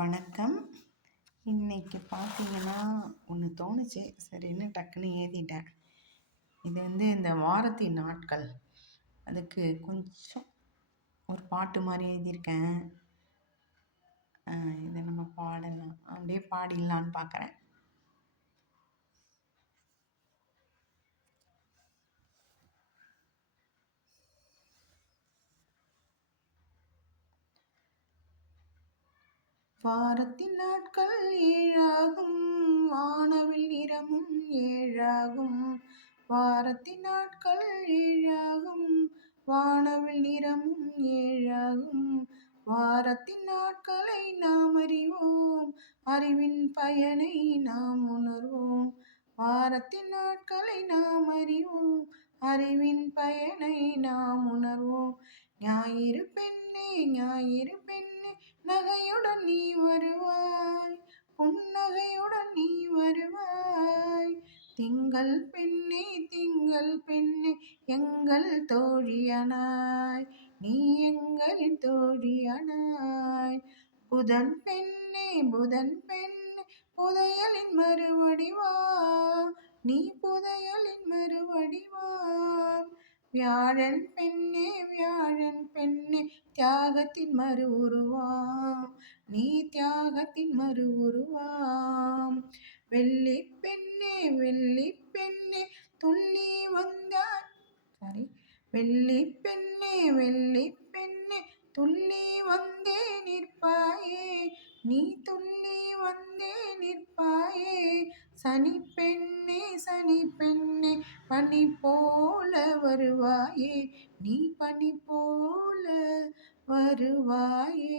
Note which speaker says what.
Speaker 1: வணக்கம். இன்னைக்கு பார்த்தீங்கன்னா ஒன்று தோணுச்சு. சரின்னு டக்குன்னு ஏற்றிட்டேன் இது வந்து இந்த வாரத்தின் நாட்கள். அதுக்கு கொஞ்சம் ஒரு பாட்டு மாதிரி எழுதியிருக்கேன் இதை நம்ம பாடலாம். அப்படியே பாடிடலான்னு பார்க்குறேன் வாரத்தின் நாட்கள் ஏழாகும் வானவில் நிறமும் ஏழாகும். வாரத்தின் நாட்கள் ஏழாகும் வானவில் நிறமும் ஏழாகும். வாரத்தின் நாட்களை நாம் அறிவோம் அறிவின் பயனை நாம் உணர்வோம். வாரத்தின் நாட்களை நாம் அறிவோம் அறிவின் பயனை நாம் உணர்வோம். ஞாயிறு பெண்ணே ஞாயிறு பெண்ணே நகையுடன் நீ திங்கள் பெண்ணே திங்கள் பெண்ணே எங்கள் தோழியனாய். நீ எங்களின் தோழியனாய். புதன் பெண்ணே புதன் பெண்ணே புதையலின் மறுவடிவா நீ புதையலின் மறுவடிவா வியாழன் பெண்ணே வியாழன் பெண்ணே தியாகத்தின் மறு உருவாம் நீ தியாகத்தின் மறு உருவாம் வெள்ளி பெண்ணே வெள்ளி பெண்ணே துண்ணி வந்தாய் சாரி வெள்ளி பெண்ணே வெள்ளி பெண்ணே துள்ளி வந்தே நிற்பாயே. நீ துள்ளி வந்தே நிற்பாயே. சனி பெண்ணே சனி பெண்ணே பனி போல வருவாயே. நீ பனி போல வருவாயே.